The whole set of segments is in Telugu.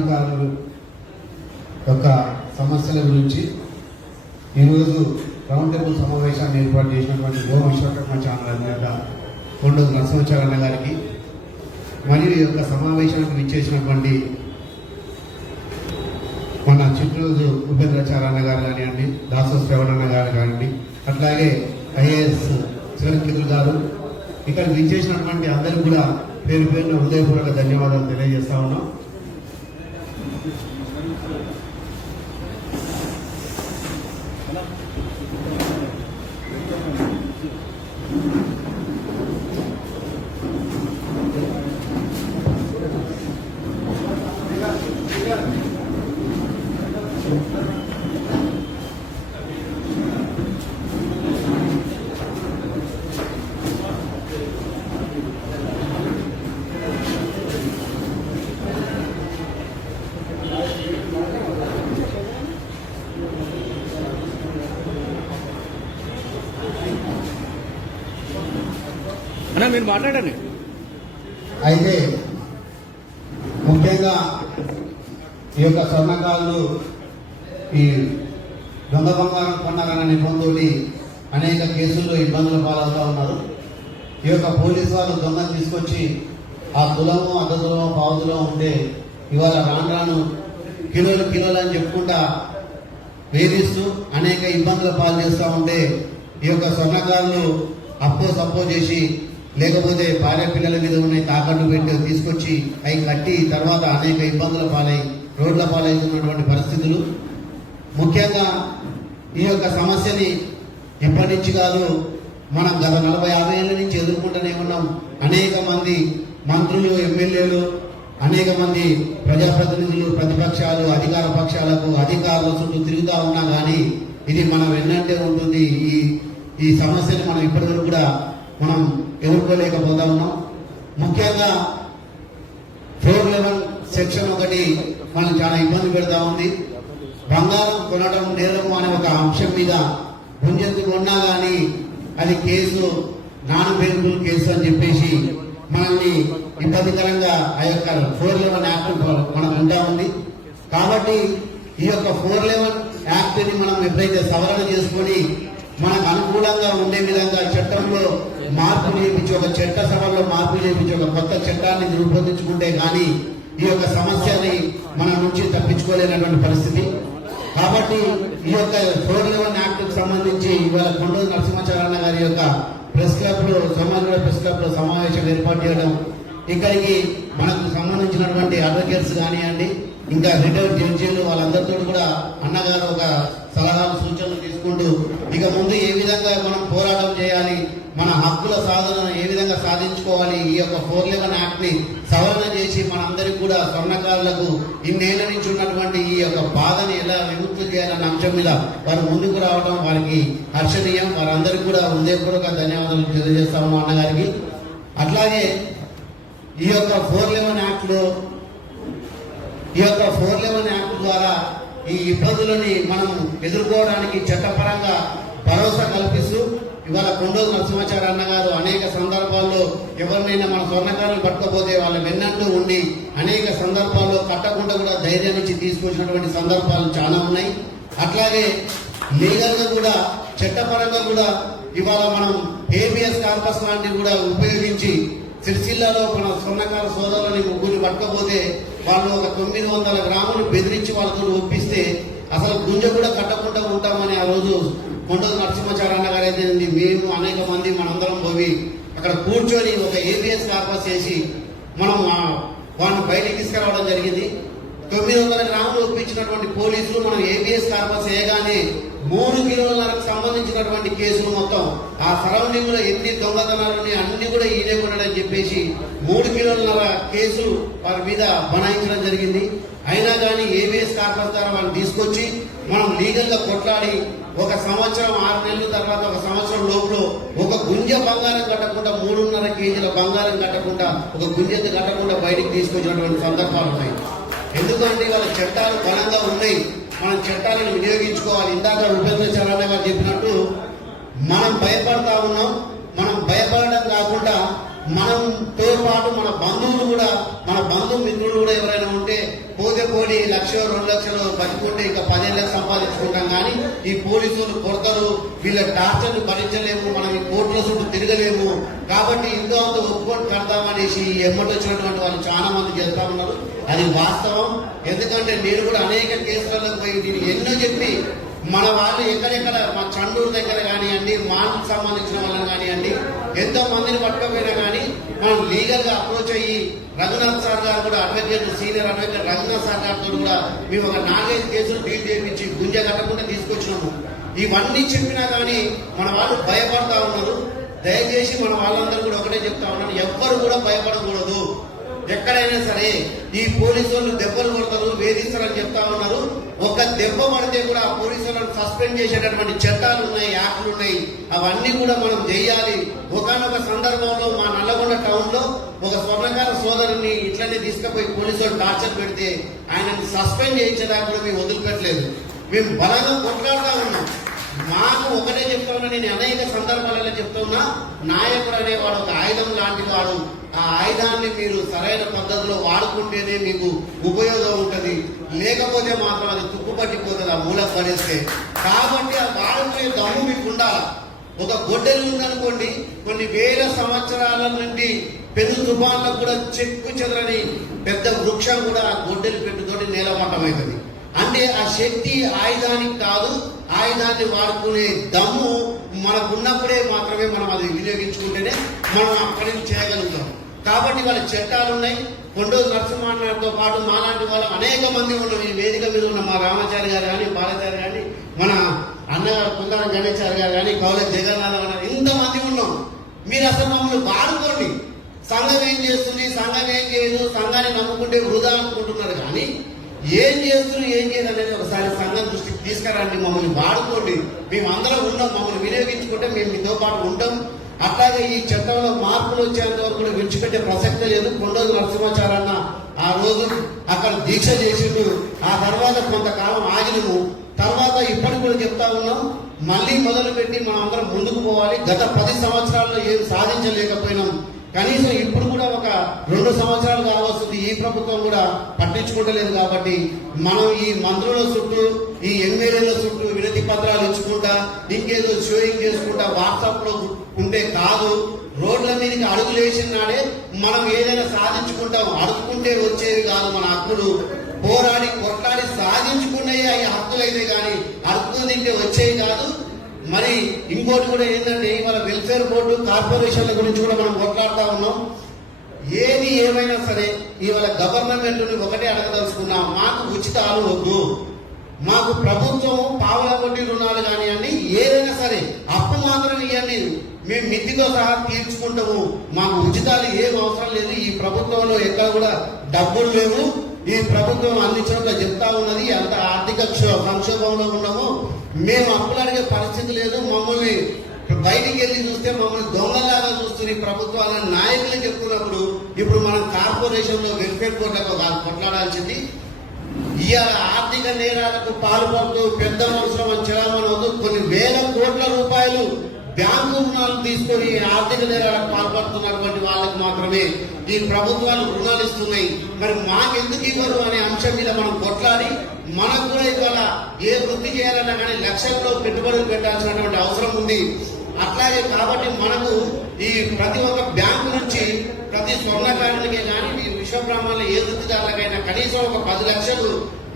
స్వర్ణకారుల యొక్క సమస్యల గురించి ఈరోజు రౌండ్ టేబుల్ సమావేశాన్ని ఏర్పాటు చేసినటువంటి గో విశ్వకర్మ ఛానల్ అధినేత కొండూరు నరసింహాచార్య గారికి మరియు ఈ యొక్క సమావేశానికి విచ్చేసినటువంటి మన చిత్తూరు ఉపేంద్రాచార్య గారు కానివ్వండి, దాసో శ్రవణన్న గారు కానివ్వండి, అట్లాగే ఐఏఎస్ చిరంకితులు గారు, ఇక్కడ విచ్చేసినటువంటి అందరికీ కూడా పేరు పేరున హృదయపూర్వక ధన్యవాదాలు తెలియజేస్తా ఉన్నాం. మీరు మాట్లాడండి. అయితే ముఖ్యంగా ఈ యొక్క స్వర్ణకారులు ఈ దొంగ బంగారం కొన్నారన్న నిబంధనతోటి అనేక కేసుల్లో ఇబ్బందులు పాలవుతూ ఉన్నారు. ఈ యొక్క పోలీసు వాళ్ళు దొంగను తీసుకొచ్చి ఆ తులము అర్ధ తులము పావు తులము ఉంటే ఇవాళ రాను కిలోలు అని చెప్పుకుంటా వేధిస్తూ అనేక ఇబ్బందులు పాలు చేస్తూ ఉంటే ఈ యొక్క స్వర్ణకారులు సప్పో చేసి లేకపోతే భార్య పిల్లల మీద ఉన్నాయి తాకట్టు పెట్టి తీసుకొచ్చి అవి కట్టి తర్వాత అనేక ఇబ్బందుల పాలై రోడ్ల పాలవుతున్నటువంటి పరిస్థితులు. ముఖ్యంగా ఈ యొక్క సమస్యని ఎప్పటి నుంచి కాదు, మనం గత 40-50 ఏళ్ళ నుంచి ఎదుర్కొంటూనే ఉన్నాం. అనేక మంది మంత్రులు, ఎమ్మెల్యేలు, అనేక మంది ప్రజాప్రతినిధులు, ప్రతిపక్షాలు, అధికార పక్షాలకు అధికారుల చుట్టూ తిరుగుతూ ఉన్నా కానీ ఇది మనం వెన్నంటే ఉంటుంది. ఈ సమస్యని మనం ఇప్పటివరకు కూడా మనం ఎదుర్కోలేకపోతా ఉన్నాం. ముఖ్యంగా 411 సెక్షన్ ఒకటి మనం చాలా ఇబ్బంది పెడతా ఉంది. బంగారం కొనడం నేరము అనే ఒక అంశం మీద గుంజెందుకు ఉన్నా కానీ అది కేసు నాన్ బెయిలబుల్ కేసు అని చెప్పేసి మనల్ని ఇబ్బందికరంగా ఆ యొక్క 411 యాక్ట్ మనం ఉంటా ఉంది. కాబట్టి ఈ యొక్క 411 యాక్ట్ ని మనం ఎప్పుడైతే సవరణ చేసుకొని మనకు అనుకూలంగా ఉండే విధంగా చట్టంలో మార్పు చేయించి ఒక చట్ట సభలో మార్పు చేయించి ఒక కొత్త చట్టాన్ని రూపొందించుకుంటే కానీ ఈ యొక్క సమస్యని మన నుంచి తప్పించుకోలేనటువంటి పరిస్థితి. కాబట్టి ఈ యొక్క 411 యాక్ట్ కు సంబంధించి ఇవాళ కొండూరు నరసింహాచార్య గారి యొక్క ప్రెస్ క్లబ్ లో సమావేశం ఏర్పాటు చేయడం, ఇక్కడికి మనకు సంబంధించినటువంటి అడ్వకేట్స్ కానివ్వండి, ఇంకా రిటైర్డ్ జడ్జీలు వాళ్ళందరితో కూడా అన్నగారు ఒక సలహాలు సూచనలు తీసుకుంటూ ఇక ముందు ఏ విధంగా మనం పోరాటం చేయాలి, మన హక్కుల సాధనను ఏ విధంగా సాధించుకోవాలి, ఈ యొక్క 411 యాక్ట్ ని సవరణ చేసి మనందరికీ కూడా స్వర్ణకారులకు ఇన్నేళ్ల నుంచి ఉన్నటువంటి ఈ యొక్క బాధని ఎలా విముక్తి చేయాలన్న అంశం మీద వారు ముందుకు రావడం వారికి హర్షణీయం. వారందరికీ కూడా హృదయపూర్వక ధన్యవాదాలు తెలియజేస్తాము అన్నగారికి. అట్లాగే ఈ యొక్క 411 యాక్ట్ ద్వారా ఈ ఇబ్బందులని మనం ఎదుర్కోవడానికి చట్టపరంగా భరోసా కల్పిస్తూ ఇవాళ కొండూరు నరసింహాచార్య అన్నగారు అనేక సందర్భాల్లో ఎవరినైనా మన స్వర్ణకారులు పట్టుకపోతే వాళ్ళ వెన్నంటూ ఉండి అనేక సందర్భాల్లో కట్టకుండా కూడా ధైర్యం నుంచి తీసుకొచ్చినటువంటి సందర్భాలు చాలా ఉన్నాయి. అట్లాగే లీగల్ గా కూడా చట్టపరంగా కూడా ఇవాళ మనం ఏబిఎస్ కార్పస్ లాంటివి కూడా ఉపయోగించి సిరిసిల్లాలో మన స్వర్ణకార సోదరులని ముగ్గురు పట్టుకపోతే వాళ్ళు ఒక 900 గ్రాములు బెదిరించి వాళ్ళతో ఒప్పిస్తే అసలు గుంజ కూడా కట్టకుండా ఉంటామని ఆ రోజు కొండూరు నరసింహాచార్య గారు అయితే మేము అనేక మంది మనందరం పోయి అక్కడ కూర్చొని ఒక ఏబిఎస్ కార్పస్ చేసి మనం వాళ్ళని బయటికి తీసుకురావడం జరిగింది. 900 గ్రాములు ఒప్పించినటువంటి పోలీసులు మనం ఏబిఎస్ కార్పస్ చేయగానే 3 కిలోలకు సంబంధించినటువంటి కేసులు మొత్తం ఆ సరౌండింగ్ లో ఎన్ని దొంగతనాలని అన్ని కూడా ఈయనే కొనడని చెప్పేసి 3 కిలోల కేసులు వారి మీద బనాయించడం జరిగింది. అయినా కానీ ఏబిఎస్ కార్పస్ ద్వారా వాళ్ళని తీసుకొచ్చి మనం లీగల్ గా కొట్లాడి 1 సంవత్సరం 6 నెలల తర్వాత 1 సంవత్సరం లోపల ఒక గుంజ బంగారం కట్టకుండా 3.5 కేజీల బంగారం కట్టకుండా ఒక గుంజెత్తు కట్టకుండా బయటికి తీసుకొచ్చినటువంటి సందర్భాలు ఉన్నాయి. ఎందుకంటే వాళ్ళ చట్టాలు బలంగా ఉన్నాయి, మనం చట్టాలను వినియోగించుకోవాలి. ఇందాక ఉపేంద్రాచార్య గారు చెప్పినట్టు మనం భయపడతా ఉన్నాం. మనం భయపడడం కాకుండా మనతో పాటు మన బంధువులు కూడా, మన బంధుమిత్రులు కూడా ఎవరైనా ఉంటే పోతే పోనీ 1,00,000 2,00,000 బతుకుంటే ఇంకా 10,000 సంపాదించుకుంటాం కానీ ఈ పోలీసులు కొడతారు, వీళ్ళ టార్చర్ను భరించలేము, మనం ఈ కోర్టుల చుట్టూ తిరగలేము, కాబట్టి ఇంకో అంత ఒప్పుకొని కడతామనేసి ఎమ్మటొచ్చినటువంటి వాళ్ళు చాలా మంది చేస్తా ఉన్నారు. అది వాస్తవం. ఎందుకంటే నేను కూడా అనేక కేసులలో పోయి నేను ఎన్నో చెప్పి మన వాళ్ళు ఎక్కడెక్కడ మా చండూరు దగ్గర కానివ్వండి, మాకు సంబంధించిన వాళ్ళని కానివ్వండి, ఎంతో మందిని పట్టుకపోయినా కానీ మనం లీగల్ గా అప్రోచ్ అయ్యి రఘునాథ్ సార్ గారు కూడా advocate, senior advocate Raghunath sir గారితో కూడా మేము ఒక 4-5 కేసులు డీల్ చేయించి గుంజ కట్టకుండా తీసుకొచ్చినాము. ఇవన్నీ చెప్పినా కానీ మన వాళ్ళు భయపడతా ఉన్నారు. దయచేసి మన వాళ్ళందరూ కూడా ఒకటే చెప్తా ఉన్నాను, ఎవ్వరు కూడా భయపడకూడదు. ఎక్కడైనా సరే ఈ పోలీసు వాళ్ళు దెబ్బలు కొడతారు, వేధిస్తారని చెప్తా ఉన్నారు. ఒక దెబ్బ పడితే కూడా ఆ పోలీసు వాళ్ళని సస్పెండ్ చేసేటటువంటి చట్టాలు ఉన్నాయి, యాక్ట్లు ఉన్నాయి, అవన్నీ కూడా మనం చేయాలి. ఒకనొక సందర్భంలో మా నల్లగొండ టౌన్ లో ఒక స్వర్ణకార సోదరుని ఇట్లనే తీసుకుపోయి పోలీసు వాళ్ళు టార్చర్ పెడితే ఆయనని సస్పెండ్ చేయించేదాకా కూడా మేము వదిలిపెట్టలేదు. మేము బలంగా కొట్లాడుతూ ఉన్నాం. మాకు ఒకటే చెప్తా ఉన్నా, నేను అనేక సందర్భాలలో చెప్తా ఉన్నా, నాయకుడు అనేవాడు ఒక ఆయుధం లాంటి వాడు. ఆ ఆయుధాన్ని మీరు సరైన పద్ధతిలో వాడుకుంటేనే మీకు ఉపయోగం ఉంటుంది, లేకపోతే మాత్రం అది తుప్పుపట్టిపోతుంది ఆ మూలకు పడేస్తే. కాబట్టి ఆ వాడుకునే దమ్ము మీకు ఉండాలి. ఒక గొడ్డలి ఉందనుకోండి, కొన్ని వేల సంవత్సరాల నుండి పెను తుఫాన్లకు కూడా చెక్కు చెదరని పెద్ద వృక్షం కూడా ఆ గొడ్డలి పెట్టుతోటి నేలమట్టమవుతుంది. అంటే ఆ శక్తి ఆయుధానికి కాదు, ఆయుధాన్ని వాడుకునే దమ్ము మనకున్నప్పుడే మాత్రమే మనం అది వినియోగించుకుంటేనే మనం అక్కడి నుంచి చేయగలుగుతాం. కాబట్టి వాళ్ళ చట్టాలు ఉన్నాయి. కొండూరు నరసింహతో పాటు మాలాంటి వాళ్ళు అనేక మంది ఉన్నాం. ఈ వేదిక మీద ఉన్న మా రామాచారి గారు కానీ, బాలాచారి కానీ, మన అన్నగారు కుందారం గణేశారి గారు కానీ, కౌల జగన్నాథ్ గారు, ఇంతమంది ఉన్నాం. మీరు అసలు మమ్మల్ని వాడుకోండి. సంఘం ఏం చేస్తుంది, సంఘం ఏం చేయదు, సంఘాన్ని నమ్ముకుంటే వృధా అనుకుంటున్నారు. కానీ ఏం చేస్తున్నారు, ఏం చేయదు అనేది ఒకసారి సంఘం దృష్టికి తీసుకురండి. మమ్మల్ని వాడుకోండి. మేము అందరం ఉన్నాం. మమ్మల్ని వినియోగించుకుంటే మేము మీతో పాటు ఉంటాం. అట్లాగే ఈ చట్టంలో మార్పులు వచ్చేంత వరకు కూడా విడిచిపెట్టే ప్రసక్తే లేదు. కొండూరు నరసింహాచారన్న ఆ రోజు అక్కడ దీక్ష చేసిండు. ఆ తర్వాత కొంతకాలం ఆగినము. తర్వాత ఇప్పటికి కూడా చెప్తా ఉన్నాం, మళ్ళీ మొదలు పెట్టి మనం అందరం ముందుకు పోవాలి. గత 10 సంవత్సరాల్లో ఏం సాధించలేకపోయినాం. కనీసం ఇప్పుడు కూడా ఒక 2 సంవత్సరాలు కావస్తుంది, ఈ ప్రభుత్వం కూడా పట్టించుకుంటలేదు. కాబట్టి మనం ఈ మంత్రుల చుట్టూ, ఈ ఎమ్మెల్యేల చుట్టూ వినతి పత్రాలు ఇచ్చుకుంటా, ఇంకేదో షోయింగ్ చేసుకుంటా వాట్సాప్ లో ఉంటే కాదు. రోడ్ల మీదకి అడుగులేసిన నాడే మనం ఏదైనా సాధించుకుంటాం. అడుగుకుంటే వచ్చేవి కాదు మన హక్కులు. పోరాడి కొట్లాడి సాధించుకునే ఈ హక్కులు అయితే కానీ అడుగు తింటే వచ్చేవి కాదు. మరి ఇంకోటి కూడా ఏంటంటే, ఇవాళ వెల్ఫేర్ బోర్డు, కార్పొరేషన్ల గురించి కూడా మనం కొట్లాడుతూ ఉన్నాం. ఏది ఏమైనా సరే ఇవాళ గవర్నమెంట్ ఒకటే అడగదలుచుకున్నాం, మాకు ఉచితాలు వద్దు. మాకు ప్రభుత్వం పావుల వడ్డీ రుణాలు కానివ్వండి, ఏదైనా సరే అప్పు మాత్రం ఇవ్వండి, మేము మితితో సహా తీర్చుకుంటాము. మాకు ఉచితాలు ఏం అవసరం లేదు. ఈ ప్రభుత్వంలో ఎక్కడ కూడా డబ్బులు లేవు. ఈ ప్రభుత్వం అన్ని చోట్ల చెప్తా ఉన్నది అంత ఆర్థిక సంక్షోభంలో ఉన్నాము, మేము అప్పులు అడిగే పరిస్థితి లేదు, మమ్మల్ని బయటికి వెళ్ళి చూస్తే మమ్మల్ని దొంగలాగా చూస్తున్న ఈ ప్రభుత్వాలను నాయకులు చెప్తున్నప్పుడు ఇప్పుడు మనం కార్పొరేషన్ లో వెల్ఫేర్ బోర్డులకు కొట్లాడాల్సింది. ఇవాళ ఆర్థిక నేరాలకు పాల్పడుతూ పెద్ద మనుషులు చెలామణి కొన్ని వేల కోట్ల రూపాయలు బ్యాంకు రుణాలు తీసుకొని ఆర్థిక నేరాలకు పాల్పడుతున్నటువంటి వాళ్ళకు మాత్రమే ఈ ప్రభుత్వాలు రుణాలు ఇస్తున్నాయి. మరి మాకెందుకు ఇవ్వరు అనే అంశం మీద మనం కొట్లాడి, మనకు కూడా ఇవాళ ఏ వృత్తి చేయాలన్నా కానీ లక్షల్లో పెట్టుబడులు పెట్టాల్సినటువంటి అవసరం ఉంది. అట్లాగే కాబట్టి మనకు ఈ ప్రతి ఒక్క బ్యాంకు నుంచి ప్రతి స్వర్ణకారునికే కానీ ఈ విశ్వబ్రహ్మణుల ఏ వృత్తిదారులకైనా కనీసం ఒక 10 లక్షలు,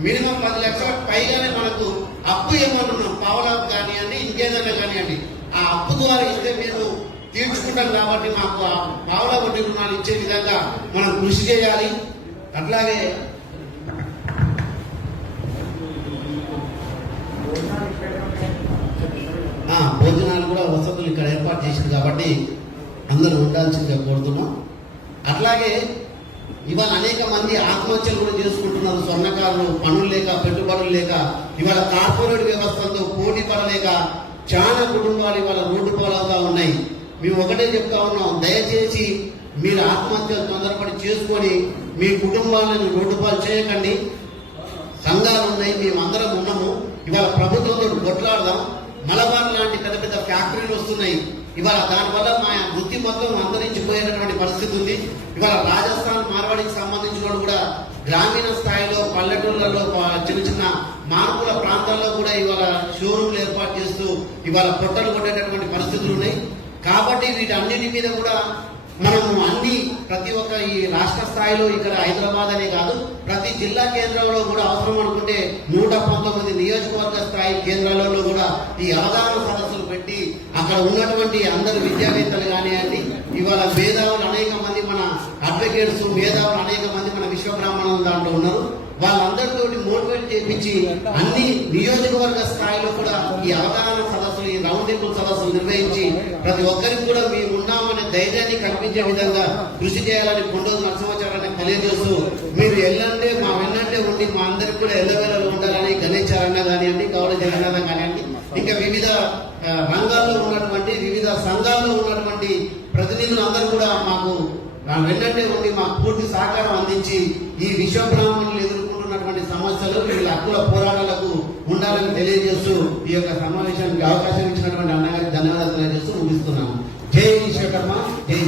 మినిమం 10 లక్షలకు పైగానే మనకు అప్పు ఇవ్వనున్నాం. పావలాకు కానివ్వండి, ఇంకేదైనా కానివ్వండి, ఆ అప్పు ద్వారా ఇస్తే మీరు తీర్చుకుంటాం. కాబట్టి మాకు ఆ పావలా వడ్డీ రుణాలు ఇచ్చే విధంగా మనం కృషి చేయాలి. అట్లాగే భోజనాలు కూడా వసతులు ఇక్కడ ఏర్పాటు చేసింది కాబట్టి అందరూ ఉండాల్సిందిగా కోరుతున్నాం. అట్లాగే ఇవాళ అనేక మంది ఆత్మహత్యలు కూడా చేసుకుంటున్నారు. స్వర్ణకారులు పనులు లేక, పెట్టుబడులు లేక, ఇవాళ కార్పొరేట్ వ్యవస్థలతో పోటీ పడలేక చాలా కుటుంబాలు ఇవాళ రోడ్డు పాలవుతా ఉన్నాయి. మేము ఒకటే చెప్తా ఉన్నాం, దయచేసి మీరు ఆత్మహత్యలు తొందరపడి చేసుకొని మీ కుటుంబాలను రోడ్డు పాలు చేయకండి. సంఘాలు ఉన్నాయి, మేమందరం ఉన్నాము. ఇవాళ ప్రభుత్వంతో కొట్లాడదాం. మలబార్ లాంటి పెద్ద పెద్ద ఫ్యాక్టరీలు వస్తున్నాయి. ఇవాళ దానివల్ల మా వృత్తి మొత్తం అంతరించిపోయేటటువంటి పరిస్థితి ఉంది. ఇవాళ రాజస్థాన్, మార్వాడికి సంబంధించిన వాళ్ళు కూడా గ్రామీణ స్థాయిలో పల్లెటూళ్ళలో ఇవాళ పొట్టలు కొట్టేటటువంటి పరిస్థితులు ఉన్నాయి. కాబట్టి వీటన్నిటి మీద కూడా మనము ప్రతి ఒక్క ఈ రాష్ట్ర స్థాయిలో ఇక్కడ హైదరాబాద్ అనే కాదు, ప్రతి జిల్లా కేంద్రంలో కూడా అవసరం అనుకుంటే 119 నియోజకవర్గ స్థాయి కేంద్రాలలో కూడా ఈ అవగాహన సదస్సులు పెట్టి అక్కడ ఉన్నటువంటి అందరు విద్యావేత్తలు కానివ్వండి, ఇవాళ మేధావులు అనేక మంది, మన అడ్వకేట్స్ మేధావులు అనేక మంది మన విశ్వబ్రాహ్మణుల దాంట్లో ఉన్నారు. వాళ్ళందరితో మోటివేట్ చేయించి అన్ని నియోజకవర్గ స్థాయిలో కూడా ఈ అవగాహన సదస్సులు, ఈ రౌండ్ టేబుల్ సదస్సులు నిర్వహించి ప్రతి ఒక్కరికి కూడా మేము ఉన్నామనే ధైర్యాన్ని కల్పించే విధంగా కృషి చేయాలని కొండోజు నరసింహాచార్యాన్ని తెలియజేస్తూ, మీరు ఎల్లంటే మా వెన్నంటే ఉండి మా అందరికి కూడా ఎల్లవేళలు ఉండాలని గణేశారన్న కానివ్వండి, కౌల జగన్నాథం కానివ్వండి, ఇంకా వివిధ రంగాల్లో ఉన్నటువంటి వివిధ సంఘాల్లో ఉన్నటువంటి ప్రతినిధులందరూ కూడా మాకు వెన్నంటే ఉండి మాకు పూర్తి సహకారం అందించి ఈ విశ్వబ్రాహ్మణులు ఎదుర్కొంటున్నటువంటి సమస్యలు, వీళ్ళ హక్కుల పోరాటాలకు ఉండాలని తెలియజేస్తూ ఈ యొక్క సమావేశానికి అవకాశం ఇచ్చినటువంటి అన్నగారికి ధన్యవాదాలు తెలియజేస్తూ ముగిస్తున్నాము. జై విశ్వకర్మ, జై